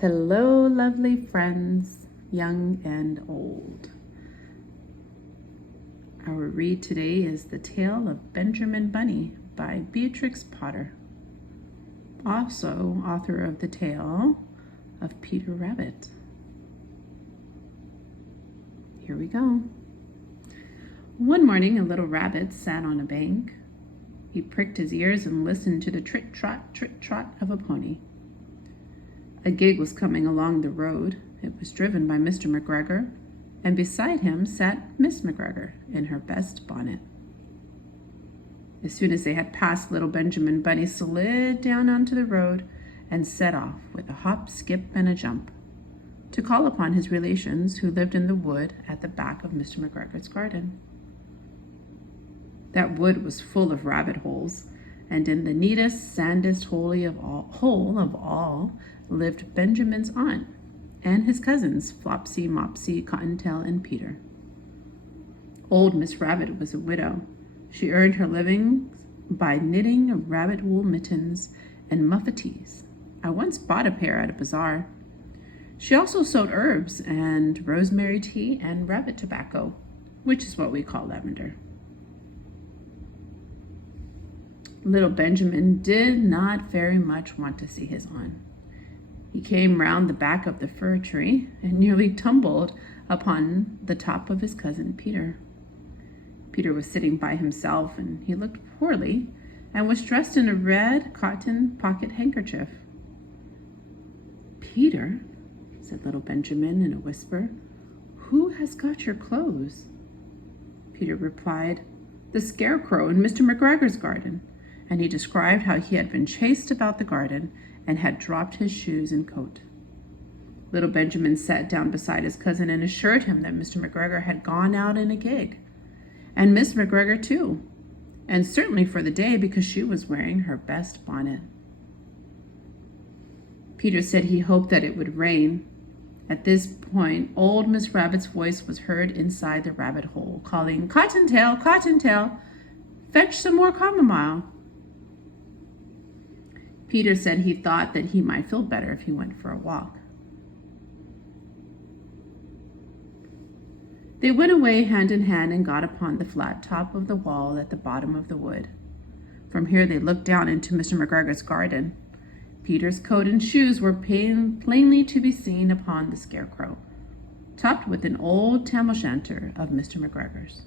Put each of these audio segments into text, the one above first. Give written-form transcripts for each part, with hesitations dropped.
Hello, lovely friends, young and old. Our read today is The Tale of Benjamin Bunny by Beatrix Potter, also author of the tale of Peter Rabbit. Here we go. One morning, a little rabbit sat on a bank. He pricked his ears and listened to the trit-trot of a pony. A gig was coming along the road. It was driven by Mr. McGregor, and beside him sat Miss McGregor in her best bonnet. As soon as they had passed, little Benjamin Bunny slid down onto the road and set off with a hop, skip, and a jump to call upon his relations who lived in the wood at the back of Mr. McGregor's garden. That wood was full of rabbit holes, and in the neatest, sandest hole of all lived Benjamin's aunt and his cousins, Flopsy, Mopsy, Cottontail, and Peter. Old Miss Rabbit was a widow. She earned her living by knitting rabbit wool mittens and muffetees. I once bought a pair at a bazaar. She also sold herbs and rosemary tea and rabbit tobacco, which is what we call lavender. Little Benjamin did not very much want to see his aunt. He came round the back of the fir tree and nearly tumbled upon the top of his cousin Peter. Peter was sitting by himself, and he looked poorly and was dressed in a red cotton pocket handkerchief. "Peter," said little Benjamin in a whisper, "who has got your clothes?" Peter replied, "The scarecrow in Mr. McGregor's garden," and he described how he had been chased about the garden and had dropped his shoes and coat. Little Benjamin sat down beside his cousin and assured him that Mr. McGregor had gone out in a gig, and Miss McGregor too, and certainly for the day because she was wearing her best bonnet. Peter said he hoped that it would rain. At this point, old Miss Rabbit's voice was heard inside the rabbit hole, calling, "Cottontail, Cottontail, fetch some more chamomile." Peter said he thought that he might feel better if he went for a walk. They went away hand in hand and got upon the flat top of the wall at the bottom of the wood. From here they looked down into Mr. McGregor's garden. Peter's coat and shoes were plainly to be seen upon the scarecrow, topped with an old tam-o'-shanter of Mr. McGregor's.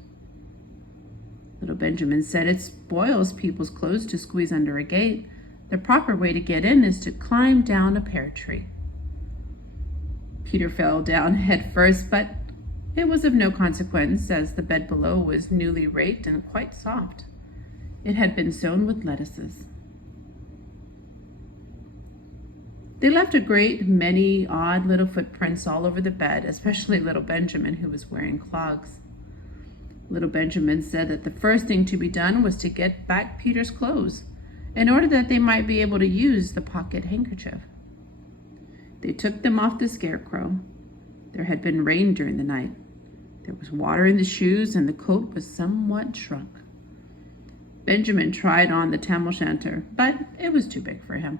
Little Benjamin said it spoils people's clothes to squeeze under a gate. The proper way to get in is to climb down a pear tree. Peter fell down head first, but it was of no consequence, as the bed below was newly raked and quite soft. It had been sown with lettuces. They left a great many odd little footprints all over the bed, especially little Benjamin, who was wearing clogs. Little Benjamin said that the first thing to be done was to get back Peter's clothes, in order that they might be able to use the pocket handkerchief. They took them off the scarecrow. There had been rain during the night. There was water in the shoes, and the coat was somewhat shrunk. Benjamin tried on the tam-o'-shanter, but it was too big for him.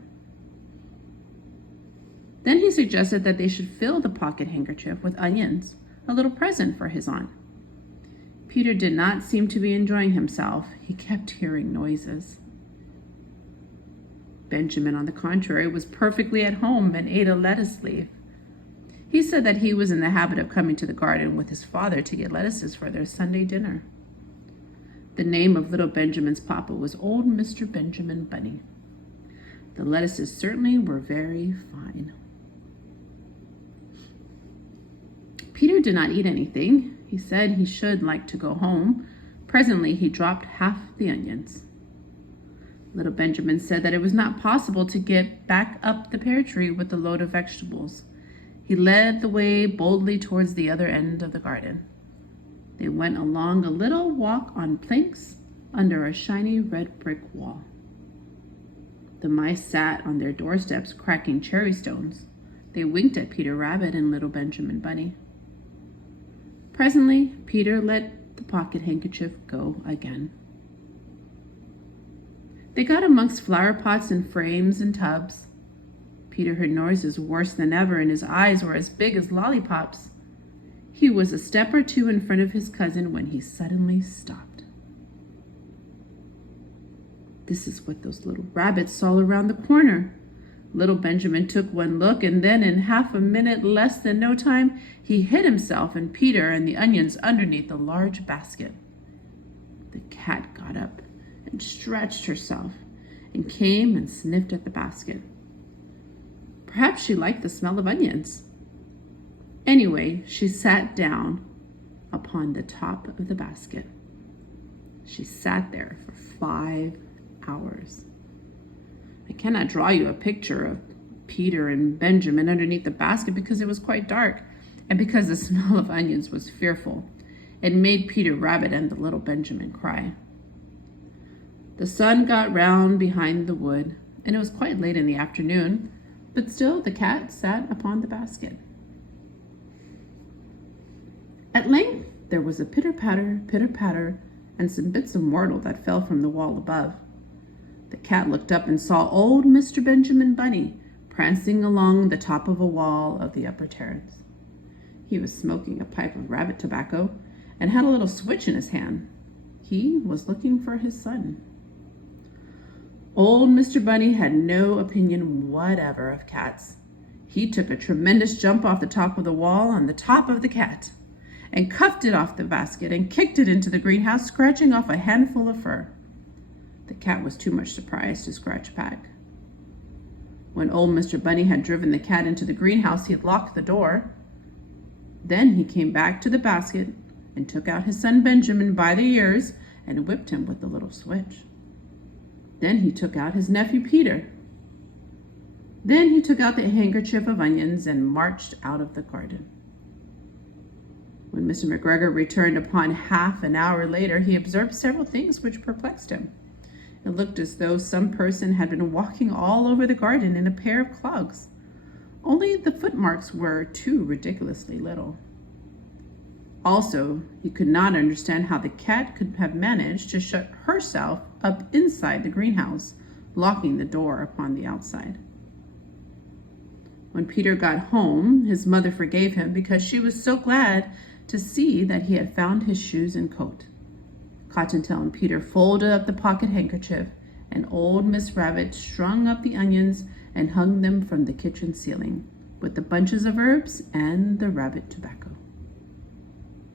Then he suggested that they should fill the pocket handkerchief with onions, a little present for his aunt. Peter did not seem to be enjoying himself. He kept hearing noises. Benjamin, on the contrary, was perfectly at home and ate a lettuce leaf. He said that he was in the habit of coming to the garden with his father to get lettuces for their Sunday dinner. The name of little Benjamin's papa was old Mr. Benjamin Bunny. The lettuces certainly were very fine. Peter did not eat anything. He said he should like to go home. Presently, he dropped half the onions. Little Benjamin said that it was not possible to get back up the pear tree with the load of vegetables. He led the way boldly towards the other end of the garden. They went along a little walk on planks under a shiny red brick wall. The mice sat on their doorsteps cracking cherry stones. They winked at Peter Rabbit and little Benjamin Bunny. Presently, Peter let the pocket handkerchief go again. They got amongst flower pots and frames and tubs. Peter heard noises worse than ever, and his eyes were as big as lollipops. He was a step or two in front of his cousin when he suddenly stopped. This is what those little rabbits saw around the corner. Little Benjamin took one look, and then in half a minute, less than no time, he hid himself and Peter and the onions underneath a large basket. The cat got up and stretched herself and came and sniffed at the basket. Perhaps she liked the smell of onions. Anyway, she sat down upon the top of the basket. She sat there for 5 hours. I cannot draw you a picture of Peter and Benjamin underneath the basket because it was quite dark and because the smell of onions was fearful. It made Peter Rabbit and the little Benjamin cry. The sun got round behind the wood, and it was quite late in the afternoon, but still the cat sat upon the basket. At length there was a pitter-patter, and some bits of mortar that fell from the wall above. The cat looked up and saw old Mr. Benjamin Bunny prancing along the top of a wall of the upper terrace. He was smoking a pipe of rabbit tobacco and had a little switch in his hand. He was looking for his son. Old Mr. Bunny had no opinion whatever of cats. He took a tremendous jump off the top of the wall on the top of the cat and cuffed it off the basket and kicked it into the greenhouse, scratching off a handful of fur. The cat was too much surprised to scratch back. When old Mr. Bunny had driven the cat into the greenhouse, he locked the door. Then he came back to the basket and took out his son Benjamin by the ears and whipped him with the little switch. Then he took out his nephew Peter. Then he took out the handkerchief of onions and marched out of the garden. When Mr. McGregor returned upon half an hour later, he observed several things which perplexed him. It looked as though some person had been walking all over the garden in a pair of clogs. Only the footmarks were too ridiculously little. Also, he could not understand how the cat could have managed to shut herself up inside the greenhouse, locking the door upon the outside. When Peter got home, his mother forgave him because she was so glad to see that he had found his shoes and coat. Cottontail and Peter folded up the pocket handkerchief, and old Miss Rabbit strung up the onions and hung them from the kitchen ceiling, with the bunches of herbs and the rabbit tobacco.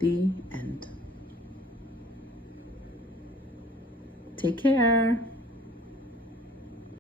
The end. Take care.